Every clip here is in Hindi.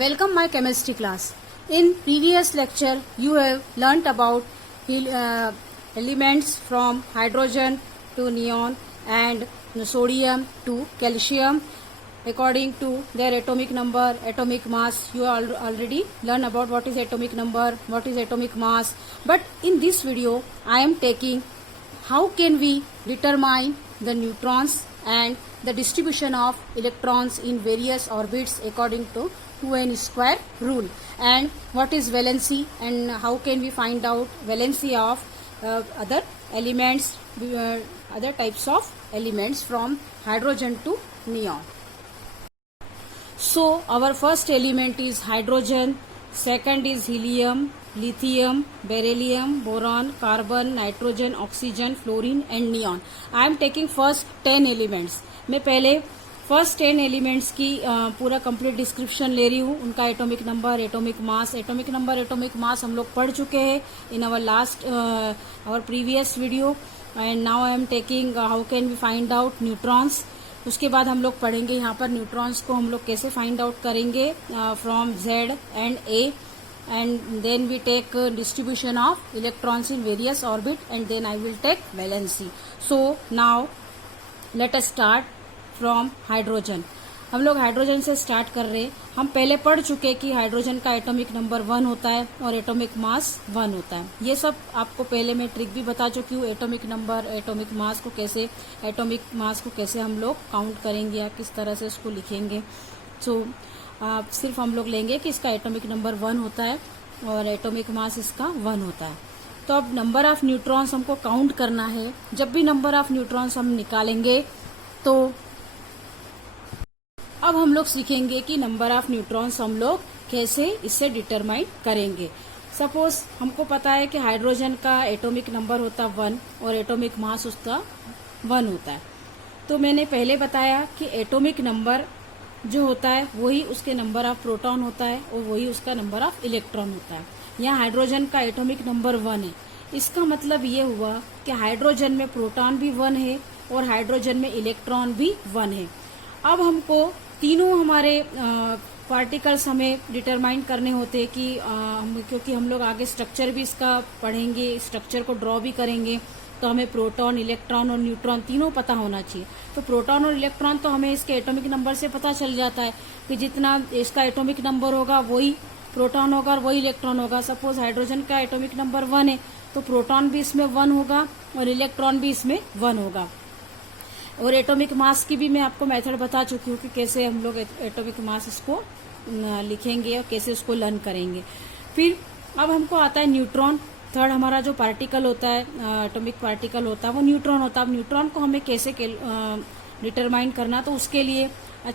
Welcome my chemistry class. In previous lecture you have learnt about elements from hydrogen to neon and sodium to calcium according to their atomic number, atomic mass. You already learned about what is atomic number, what is atomic mass. But in this video I am taking how can we determine the neutrons and the distribution of electrons in various orbits according to 2n square rule, and what is valency and how can we find out valency of other elements, other types of elements from hydrogen to neon. So our first element is hydrogen, second is helium, lithium, beryllium, boron, carbon, nitrogen, oxygen, fluorine and neon. I am taking first 10 elements. मैं पहले फर्स्ट 10 एलिमेंट्स की पूरा कंप्लीट डिस्क्रिप्शन ले रही हूँ, उनका atomic number, atomic mass. Atomic number, atomic mass हम लोग पढ़ चुके हैं in our previous video, and now I am taking how can we find out neutrons. उसके बाद हम लोग पढ़ेंगे यहाँ पर न्यूट्रॉन्स को हम लोग कैसे फाइंड आउट करेंगे from Z and A, and then we take distribution of electrons in various orbit, and then I will take valency. So now let us start from hydrogen. हम लोग हाइड्रोजन से स्टार्ट कर रहे हैं. हम पहले पढ़ चुके कि हाइड्रोजन का एटॉमिक नंबर 1 होता है और एटॉमिक मास 1 होता है. ये सब आपको पहले मैं ट्रिक भी बता चुकी हूँ. एटॉमिक नंबर, एटॉमिक मास को कैसे, एटॉमिक मास को कैसे हम लोग काउंट करेंगे या किस तरह से उसको लिखेंगे. सो सिर्फ हम लोग लेंगे कि इसका एटॉमिक नंबर 1 होता है और एटॉमिक मास इसका 1 होता है. तो अब नंबर ऑफ न्यूट्रॉन्स हमको काउंट करना है. जब भी नंबर ऑफ न्यूट्रॉन्स हम निकालेंगे तो अब हम लोग सीखेंगे कि नंबर ऑफ न्यूट्रॉन्स हम लोग कैसे इससे डिटरमाइन करेंगे. सपोज हमको पता है कि हाइड्रोजन का एटॉमिक नंबर होता है 1 और एटॉमिक मास उसका 1 होता है. तो मैंने पहले बताया कि एटॉमिक नंबर जो होता है वही उसके नंबर ऑफ प्रोटॉन होता है और वही उसका नंबर ऑफ इलेक्ट्रॉन होता है. यहाँ हाइड्रोजन का एटॉमिक नंबर 1 है. इसका मतलब ये हुआ कि हाइड्रोजन में प्रोटॉन भी 1 है और हाइड्रोजन में इलेक्ट्रॉन भी 1 है. अब हमको तीनों हमारे पार्टिकल्स हमें डिटरमाइन करने होते हैं कि क्योंकि हम लोग आगे स्ट्रक्चर भी इसका पढ़ेंगे, स्ट्रक्चर को ड्रॉ भी करेंगे, तो हमें प्रोटॉन, इलेक्ट्रॉन और न्यूट्रॉन तीनों पता होना चाहिए. तो प्रोटॉन और इलेक्ट्रॉन तो हमें इसके एटॉमिक नंबर से पता चल जाता है कि जितना इसका एटॉमिक नंबर होगा वही प्रोटॉन होगा और वही इलेक्ट्रॉन होगा. सपोज हाइड्रोजन का एटॉमिक नंबर 1 है तो प्रोटॉन भी इसमें 1 होगा और इलेक्ट्रॉन भी इसमें 1 होगा. और एटॉमिक मास की भी मैं आपको मेथड बता चुकी हूँ कि कैसे हम लोग एटॉमिक मास इसको लिखेंगे और कैसे उसको लर्न करेंगे. फिर अब हमको आता है न्यूट्रॉन. थर्ड हमारा जो पार्टिकल होता है, एटॉमिक पार्टिकल होता है, वो न्यूट्रॉन होता है. अब न्यूट्रॉन को हमें कैसे डिटरमाइन करना, तो उसके लिए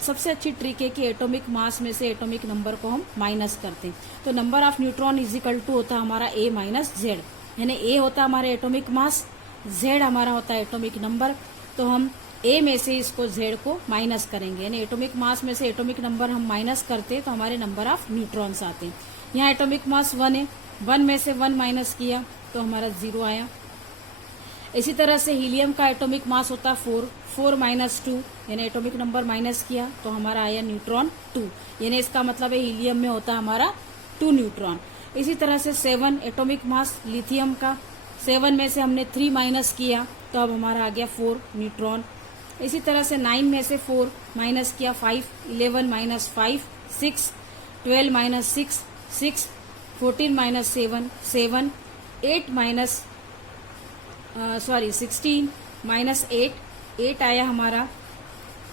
सबसे अच्छी ट्रिक है कि एटॉमिक मास में से एटॉमिक नंबर को हम माइनस करते हैं. तो number of neutron is equal to होता है हमारा A माइनस जेड. यानी A होता है हमारा एटॉमिक मास, Z हमारा होता है एटॉमिक नंबर. तो हम A में से इसको Z को माइनस करेंगे, यानी एटॉमिक मास में से एटॉमिक नंबर हम माइनस करते हैं तो हमारे नंबर ऑफ न्यूट्रॉन्स आते हैं. यहाँ एटॉमिक मास 1 है, 1 में से 1 माइनस किया तो हमारा 0 आया. इसी तरह से हीलियम का एटॉमिक मास होता है 4 माइनस 2, यानी एटॉमिक नंबर माइनस किया तो हमारा आया न्यूट्रॉन 2. यानी इसका मतलब है हीलियम में होता है हमारा 2 न्यूट्रॉन. इसी तरह से 7 एटॉमिक मास लिथियम का, 7 में से हमने 3 माइनस किया तो अब हमारा आ गया 4 न्यूट्रॉन. इसी तरह से 9 में से 4 माइनस किया 5, 11 minus 5 6, 12 minus 6 6, 14 minus 7 7, 8 minus 16 minus 8 आया हमारा.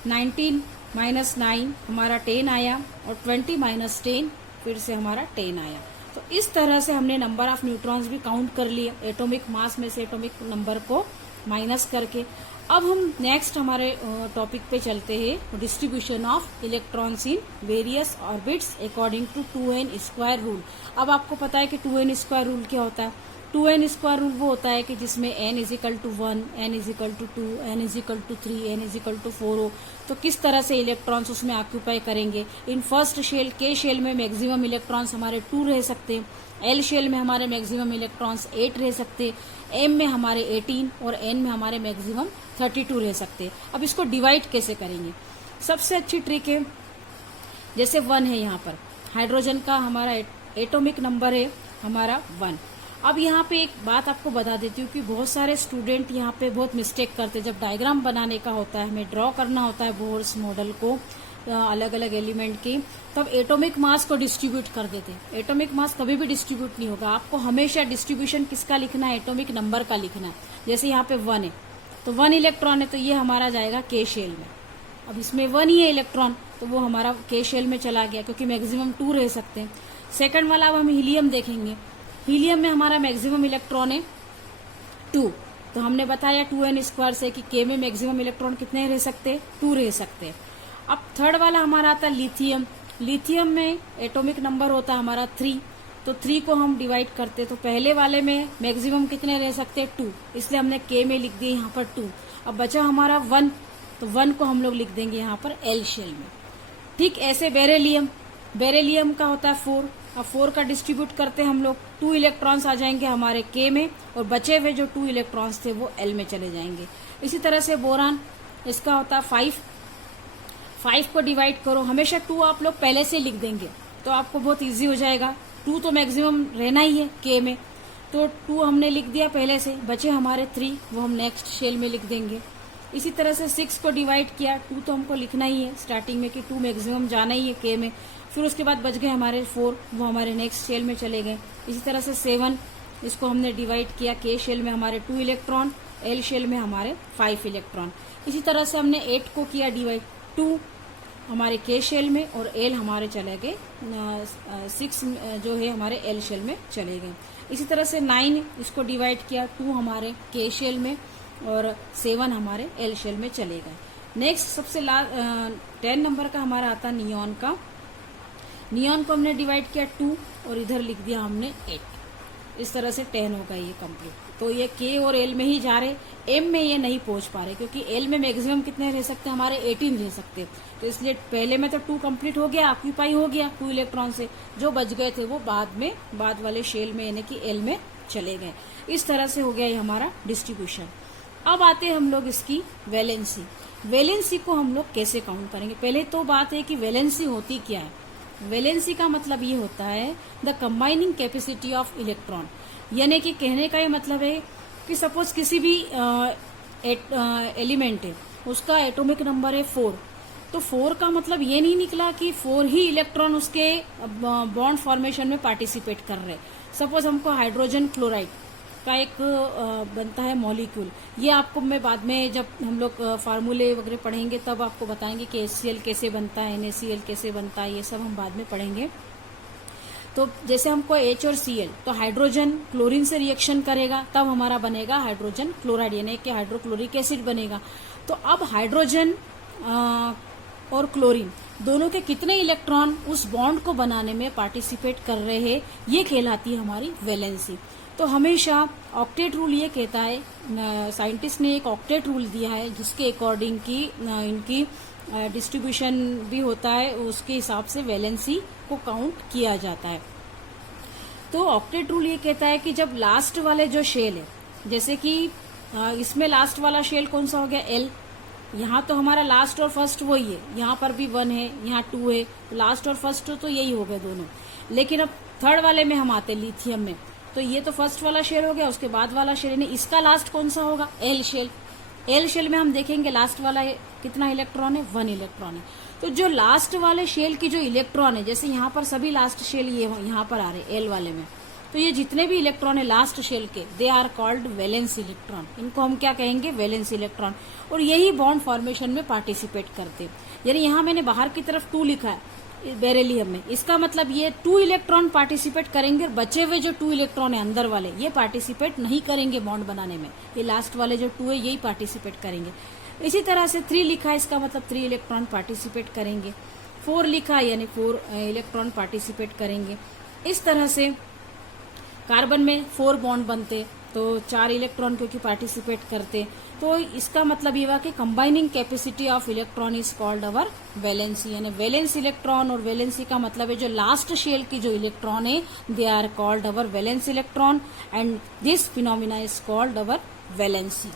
19 माइनस 9 हमारा 10 आया और 20 माइनस 10 फिर से हमारा 10 आया. तो इस तरह से हमने नंबर ऑफ न्यूट्रॉन्स भी काउंट कर लिए एटॉमिक मास में से एटॉमिक नंबर को माइनस करके. अब हम नेक्स्ट हमारे टॉपिक पे चलते हैं, distribution of electrons in various orbits according to 2n square rule. अब आपको पता है कि 2n स्क्वायर रूल क्या होता है. 2n स्क्वायर रूल वो होता है कि जिसमें n is equal to 1, n is equal to 2, n is equal to 3, n is equal to 4 हो तो किस तरह से इलेक्ट्रॉन्स उसमें ऑक्यूपाई करेंगे. इन फर्स्ट शेल के शेल में मैक्सिमम इलेक्ट्रॉन्स हमारे 2 रह सकते हैं, L शेल में हमारे मैक्सिमम इलेक्ट्रॉन्स 8 रह सकते, M में हमारे 18 और N में हमारे मैक्सिमम 32 रह सकते. अब इसको डिवाइड कैसे करेंगे. सबसे अच्छी ट्रिक है, जैसे 1 है यहाँ पर, हाइड्रोजन का हमारा एटॉमिक नंबर है हमारा 1। अब यहाँ पे एक बात आपको बता देती हूँ कि बहुत सारे स्टूडेंट यहाँ पे बहुत मिस्टेक करते हैं। जब डायग्राम बनाने का होता है, हमें ड्रॉ करना होता है बोर्स मॉडल को अलग अलग एलिमेंट की, तब एटॉमिक मास को डिस्ट्रीब्यूट कर देते हैं। एटॉमिक मास कभी भी डिस्ट्रीब्यूट नहीं होगा। आपको हमेशा डिस्ट्रीब्यूशन किसका लिखना है? एटॉमिक नंबर का लिखना है। जैसे यहाँ पे 1 है तो 1 इलेक्ट्रॉन है, तो ये हमारा जाएगा के शेल में। अब इसमें 1 ही है इलेक्ट्रॉन, तो वो हमारा के शेल में चला गया, क्योंकि मैक्सिमम 2 रह सकते हैं। सेकंड वाला अब हम हीलियम देखेंगे। हीलियम में हमारा मैक्सिमम इलेक्ट्रॉन है 2, तो हमने बताया 2n² से कि के में मैक्सिमम इलेक्ट्रॉन कितने रह सकते हैं? 2 रह सकते हैं। अब थर्ड वाला हमारा आता है लिथियम। लिथियम में एटॉमिक नंबर होता है हमारा 3, तो 3 को हम डिवाइड करते, तो पहले वाले में मैक्सिमम कितने रह सकते हैं? 2, इसलिए हमने के में लिख दिया यहाँ पर 2। अब बचा हमारा 1, तो 1 को हम लोग लिख देंगे यहाँ पर एल शेल में। ठीक ऐसे बेरिलियम, बेरिलियम का होता है 4। अब 4 का डिस्ट्रीब्यूट करते हैं हम लोग, 2 इलेक्ट्रॉन्स आ जाएंगे हमारे के में, और बचे हुए जो 2 इलेक्ट्रॉन्स थे वो एल में चले जाएंगे। इसी तरह से बोरान, इसका होता है 5 को डिवाइड करो, हमेशा 2 आप लोग पहले से लिख देंगे तो आपको बहुत इजी हो जाएगा। 2 तो मैक्सिमम रहना ही है के में, तो 2 हमने लिख दिया पहले से, बचे हमारे 3, वो हम नेक्स्ट शेल में लिख देंगे। इसी तरह से 6 को डिवाइड किया, 2 तो हमको लिखना ही है स्टार्टिंग में कि 2 मैक्सिमम जाना ही है के में। फिर उसके बाद बच गए हमारे 4, वो हमारे नेक्स्ट शेल में चले गए। इसी तरह से 7, इसको हमने डिवाइड किया, के शेल में हमारे 2 इलेक्ट्रॉन, एल शेल में हमारे 5 इलेक्ट्रॉन। इसी तरह से हमने 8 को किया डिवाइड, 2 हमारे के शेल में और एल हमारे चले गए 6 जो है हमारे एल शेल में चले गए। इसी तरह से 9, इसको डिवाइड किया, 2 हमारे के शेल में और 7 हमारे एल शेल में चले गए। नेक्स्ट सबसे 10 नंबर का हमारा आता है नियॉन का। नियॉन को हमने डिवाइड किया 2 और इधर लिख दिया हमने 8। इस तरह से 10 होगा ये कंप्लीट। तो ये के और एल में ही जा रहे, एम में ये नहीं पहुंच पा रहे, क्योंकि एल में मैक्सिमम कितने रह सकते हैं? हमारे 18 रह सकते हैं। तो इसलिए पहले में तो 2 कंप्लीट हो गया, ऑक्यूपाई हो गया 2 इलेक्ट्रॉन से, जो बच गए थे वो बाद वाले शेल में यानी कि एल में चले गए। इस तरह से हो गया ये हमारा डिस्ट्रीब्यूशन। अब आते हैं हम लोग इसकी वैलेंसी। वैलेंसी को हम लोग कैसे काउंट करेंगे? पहले तो बात है कि वैलेंसी होती क्या है। वैलेंसी का मतलब ये होता है the combining capacity of electron, यानी कि कहने का ये मतलब है कि सपोज किसी भी एलिमेंट है, उसका एटॉमिक नंबर है 4, तो 4 का मतलब ये नहीं निकला कि 4 ही इलेक्ट्रॉन उसके बॉन्ड फॉर्मेशन में पार्टिसिपेट कर रहे। सपोज हमको हाइड्रोजन क्लोराइड का एक बनता है मॉलिक्यूल, ये आपको मैं बाद में जब हम लोग फार्मूले वगैरह पढ़ेंगे तब आपको बताएंगे कि HCl कैसे बनता है, NaCl कैसे बनता है, ये सब हम बाद में पढ़ेंगे। तो जैसे हमको H और Cl, तो हाइड्रोजन क्लोरीन से रिएक्शन करेगा तब हमारा बनेगा हाइड्रोजन क्लोराइड, यानी कि हाइड्रोक्लोरिक एसिड बनेगा। तो अब हाइड्रोजन और क्लोरीन दोनों के कितने इलेक्ट्रॉन उस बॉन्ड को बनाने में पार्टिसिपेट कर रहे हैं, ये कहलाती है हमारी वैलेंसी। तो हमेशा ऑक्टेट रूल ये कहता है, साइंटिस्ट ने एक ऑक्टेट रूल दिया है जिसके अकॉर्डिंग की इनकी डिस्ट्रीब्यूशन भी होता है, उसके हिसाब से वैलेंसी को काउंट किया जाता है। तो ऑक्टेट रूल ये कहता है कि जब लास्ट वाले जो शेल है, जैसे कि इसमें लास्ट वाला शेल कौन सा हो गया? एल। यहाँ तो हमारा लास्ट और फर्स्ट वही है, यहाँ पर भी 1 है, यहाँ 2 है, लास्ट और फर्स्ट तो यही हो गए दोनों। लेकिन अब थर्ड वाले में हम आते लिथियम में, तो ये तो फर्स्ट वाला शेल हो गया, उसके बाद वाला शेल यानी इसका लास्ट कौन सा होगा? L shell. एल शेल में हम देखेंगे लास्ट वाला कितना इलेक्ट्रॉन है? 1 इलेक्ट्रॉन है। तो जो लास्ट वाले शेल की जो इलेक्ट्रॉन है, जैसे यहाँ पर सभी लास्ट शेल ये यहाँ पर आ रहे एल वाले में, तो ये जितने भी इलेक्ट्रॉन है लास्ट शेल के, they are called valence electron. इनको हम क्या कहेंगे? Valence electron. और यही बॉन्ड फॉर्मेशन में पार्टिसिपेट करते। यानी यहाँ मैंने बाहर की तरफ 2 लिखा है बेरिलियम में, इसका मतलब ये 2 इलेक्ट्रॉन पार्टिसिपेट करेंगे और बचे हुए जो 2 इलेक्ट्रॉन है अंदर वाले, ये पार्टिसिपेट नहीं करेंगे बॉन्ड बनाने में। ये लास्ट वाले जो 2 है यही पार्टिसिपेट करेंगे। इसी तरह से 3 लिखा है, इसका मतलब 3 इलेक्ट्रॉन पार्टिसिपेट करेंगे। 4 लिखा है यानी 4 इलेक्ट्रॉन पार्टिसिपेट करेंगे। इस तरह से कार्बन में 4 बॉन्ड बनते, तो 4 इलेक्ट्रॉन क्योंकि पार्टिसिपेट करते, तो इसका मतलब ये हुआ कि combining capacity of electron is called our valency. यानी वैलेंस इलेक्ट्रॉन, और वैलेंसी का मतलब है जो लास्ट शेल की जो इलेक्ट्रॉन है, they are called our valence electron, and this phenomena is called our valency.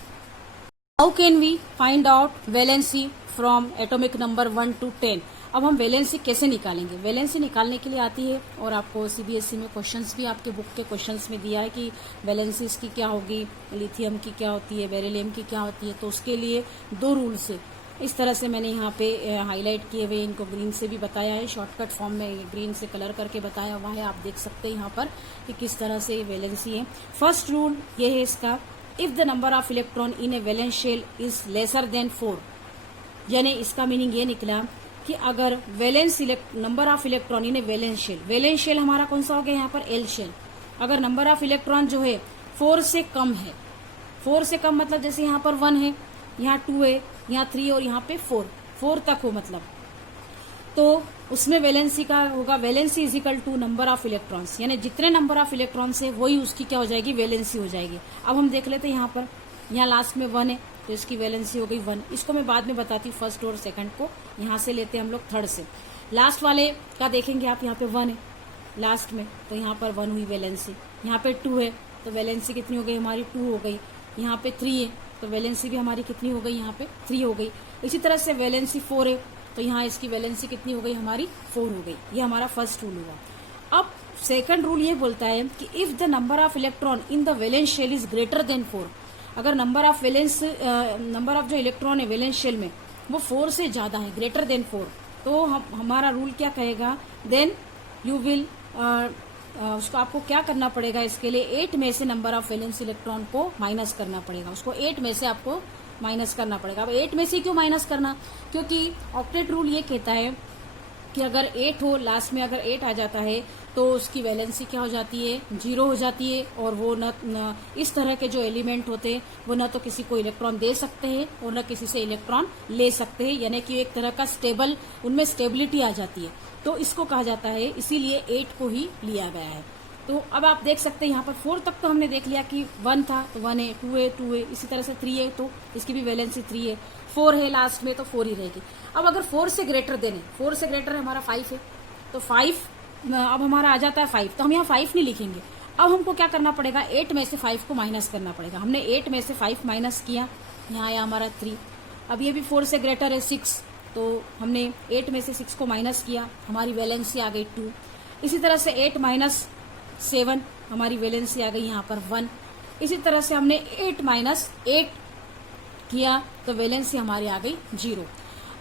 How can we find out valency from atomic number 1 to 10? अब हम वैलेंसी कैसे निकालेंगे? वैलेंसी निकालने के लिए आती है और आपको सीबीएसई में क्वेश्चंस भी आपके बुक के क्वेश्चंस में दिया है कि वैलेंसी इसकी क्या होगी, लिथियम की क्या होती है, बेरिलियम की क्या होती है। तो उसके लिए 2 रूल्स है, इस तरह से मैंने यहाँ पे हाईलाइट किए हुए, इनको ग्रीन से भी बताया है, शॉर्टकट फॉर्म में ग्रीन से कलर करके बताया हुआ है। आप देख सकते हैं यहाँ पर कि किस तरह से वैलेंसी है। फर्स्ट रूल ये है इसका, if the number of electron in a valence shell is lesser than 4, यानी इसका मीनिंग ये निकला कि अगर valence number of electron in a valence shell हमारा कौन सा हो गया यहाँ पर, एल शेल। अगर नंबर ऑफ इलेक्ट्रॉन जो है 4 से कम है, 4 से कम मतलब जैसे यहाँ पर 1 है, यहाँ 2 है, यहाँ 3 और यहाँ पे 4 तक हो मतलब, तो उसमें वैलेंसी का होगा, valency is equal to number of electrons, यानी जितने नंबर ऑफ इलेक्ट्रॉन्स है वही उसकी क्या हो जाएगी, वैलेंसी हो जाएगी। अब हम देख लेते हैं यहाँ पर, यहाँ लास्ट में 1 है तो इसकी वैलेंसी हो गई 1। इसको मैं बाद में बताती हूँ, फर्स्ट और सेकंड को यहाँ से लेते हैं हम लोग थर्ड से। लास्ट वाले का देखेंगे आप, यहाँ पे 1 है लास्ट में, तो यहाँ पर 1 हुई वैलेंसी। यहाँ पे 2 है तो वैलेंसी कितनी हो गई हमारी, 2 हो गई। यहाँ पे 3 है तो वैलेंसी भी हमारी कितनी हो गई, यहाँ पे 3 हो गई। इसी तरह से वैलेंसी 4 है तो यहाँ इसकी वैलेंसी कितनी हो गई हमारी, 4 हो गई। ये हमारा फर्स्ट रूल हुआ। अब सेकंड रूल ये बोलता है कि if the number of electron in the valence shell is greater than 4, अगर नंबर ऑफ जो इलेक्ट्रॉन है वैलेंस शेल में वो 4 से ज्यादा है, ग्रेटर देन 4, तो हमारा रूल क्या कहेगा, देन यू विल उसको आपको क्या करना पड़ेगा, इसके लिए 8 में से नंबर ऑफ वैलेंस इलेक्ट्रॉन को माइनस करना पड़ेगा। उसको 8 में से आपको माइनस करना पड़ेगा। अब 8 में से क्यों माइनस करना, क्योंकि ऑक्टेट रूल ये कहता है कि अगर 8 हो, लास्ट में अगर 8 आ जाता है तो उसकी वैलेंसी क्या हो जाती है, 0 हो जाती है। और वो न इस तरह के जो एलिमेंट होते हैं वो न तो किसी को इलेक्ट्रॉन दे सकते हैं और न किसी से इलेक्ट्रॉन ले सकते हैं, यानी कि एक तरह का स्टेबल, उनमें स्टेबिलिटी आ जाती है। तो इसको कहा जाता है, इसीलिए 8 को ही लिया गया है। तो अब आप देख सकते हैं यहाँ पर 4 तक तो हमने देख लिया कि 1 था तो 1 है, 2 है 2 है, इसी तरह से 3 है तो इसकी भी वैलेंसी 3 है, 4 है लास्ट में तो 4 ही रहेगी। अब अगर 4 से ग्रेटर देने, 4 से ग्रेटर हमारा 5 है तो 5 अब हमारा आ जाता है 5, तो हम यहाँ 5 नहीं लिखेंगे। अब हमको क्या करना पड़ेगा, 8 में से 5 को माइनस करना पड़ेगा। हमने 8 में से 5 माइनस किया, यहाँ आया हमारा 3। अब ये भी 4 से ग्रेटर है 6, तो हमने 8 में से 6 को माइनस किया, हमारी वैलेंसी आ गई 2। इसी तरह से 8 माइनस 7 हमारी वैलेंसी आ गई यहाँ पर 1। इसी तरह से हमने 8 माइनस 8 किया तो वैलेंसी हमारी आ गई 0।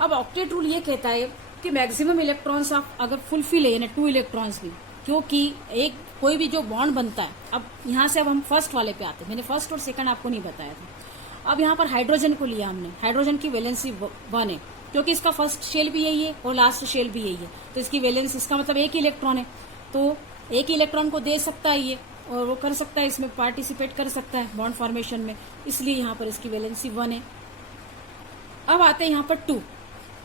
अब ऑक्टेट रूल ये कहता है कि मैक्सिमम इलेक्ट्रॉन्स आप अगर फुलफिल है, यानी 2 इलेक्ट्रॉन्स भी, क्योंकि एक कोई भी जो बॉन्ड बनता है, अब यहाँ से अब हम फर्स्ट वाले पे आते हैं, मैंने फर्स्ट और सेकंड आपको नहीं बताया था। अब यहाँ पर हाइड्रोजन को लिया हमने, हाइड्रोजन की वैलेंसी 1 है क्योंकि इसका फर्स्ट शेल भी यही है और लास्ट शेल भी यही है, तो इसकी वैलेंसी, इसका मतलब एक ही इलेक्ट्रॉन है, तो एक ही इलेक्ट्रॉन को दे सकता है ये, और वो कर सकता है, इसमें पार्टिसिपेट कर सकता है बॉन्ड फॉर्मेशन में, इसलिए यहाँ पर इसकी वैलेंसी 1 है। अब आते हैं यहाँ पर 2,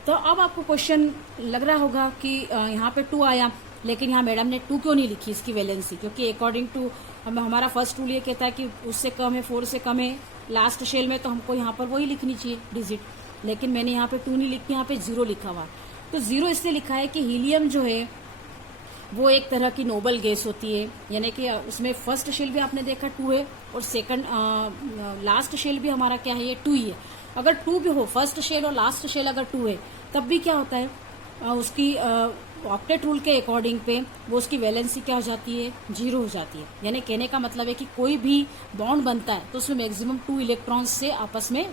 तो अब आपको क्वेश्चन लग रहा होगा कि यहाँ पे 2 आया, लेकिन यहाँ मैडम ने 2 क्यों नहीं लिखी इसकी वैलेंसी, क्योंकि अकॉर्डिंग टू हमारा फर्स्ट रूल ये कहता है कि उससे कम है, 4 से कम है लास्ट शेल में, तो हमको यहाँ पर वही लिखनी चाहिए डिजिट, लेकिन मैंने यहाँ पे 2 नहीं लिखी, यहाँ पे 0 लिखा हुआ। तो 0 इसलिए लिखा है कि हीलियम जो है वो एक तरह की नोबल गैस होती है, यानी कि उसमें फर्स्ट शेल भी आपने देखा 2 है और सेकंड लास्ट शेल भी हमारा क्या है, ये 2 ही है। अगर 2 भी हो, फर्स्ट शेल और लास्ट शेल अगर 2 है, तब भी क्या होता है, उसकी ऑक्टेट रूल के अकॉर्डिंग पे वो उसकी वैलेंसी क्या हो जाती है, 0 हो जाती है। यानी कहने का मतलब है कि कोई भी बॉन्ड बनता है तो उसमें मैक्सिमम 2 इलेक्ट्रॉन्स से आपस में,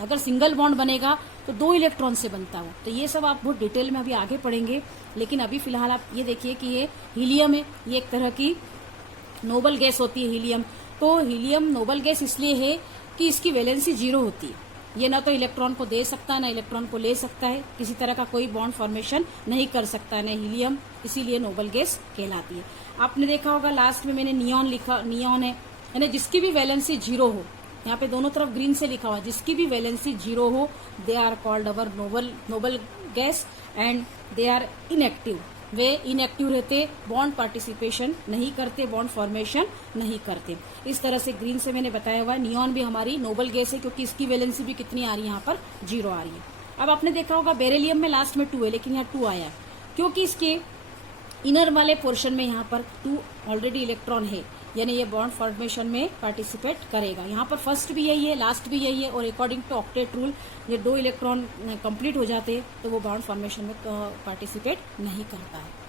अगर सिंगल बॉन्ड बनेगा तो 2 इलेक्ट्रॉन से बनता हो। तो ये सब आप बहुत डिटेल में अभी आगे पढ़ेंगे, लेकिन अभी फिलहाल आप ये देखिए कि ये हीलियम है, ये एक तरह की नोबल गैस होती है हीलियम। तो हीलियम नोबल गैस इसलिए है कि इसकी वैलेंसी 0 होती है, ये ना तो इलेक्ट्रॉन को दे सकता है ना इलेक्ट्रॉन को ले सकता है, किसी तरह का कोई बॉन्ड फॉर्मेशन नहीं कर सकता है ना हीलियम, इसीलिए नोबल गैस कहलाती है। आपने देखा होगा लास्ट में मैंने नियॉन लिखा, नियॉन है यानी जिसकी भी वैलेंसी 0 हो, यहाँ पे दोनों तरफ ग्रीन से लिखा हुआ, जिसकी भी वैलेंसी 0 हो, they are called our noble gas and they are inactive. वे इनएक्टिव रहते, बॉन्ड पार्टिसिपेशन नहीं करते, बॉन्ड फॉर्मेशन नहीं करते। इस तरह से ग्रीन से मैंने बताया हुआ है। नियॉन भी हमारी नोबल गैस है क्योंकि इसकी वैलेंसी भी कितनी आ रही है, यहाँ पर 0 आ रही है। अब आपने देखा होगा बेरिलियम में लास्ट में 2 है, लेकिन यहाँ 2 आया क्योंकि इसके इनर वाले पोर्शन में यहाँ पर 2 ऑलरेडी इलेक्ट्रॉन है, यानी ये बॉन्ड फॉर्मेशन में पार्टिसिपेट करेगा। यहाँ पर फर्स्ट भी यही है, लास्ट भी यही है, और अकॉर्डिंग टू ऑक्टेट रूल ये 2 इलेक्ट्रॉन कंप्लीट हो जाते हैं तो वो बॉन्ड फॉर्मेशन में पार्टिसिपेट नहीं करता है।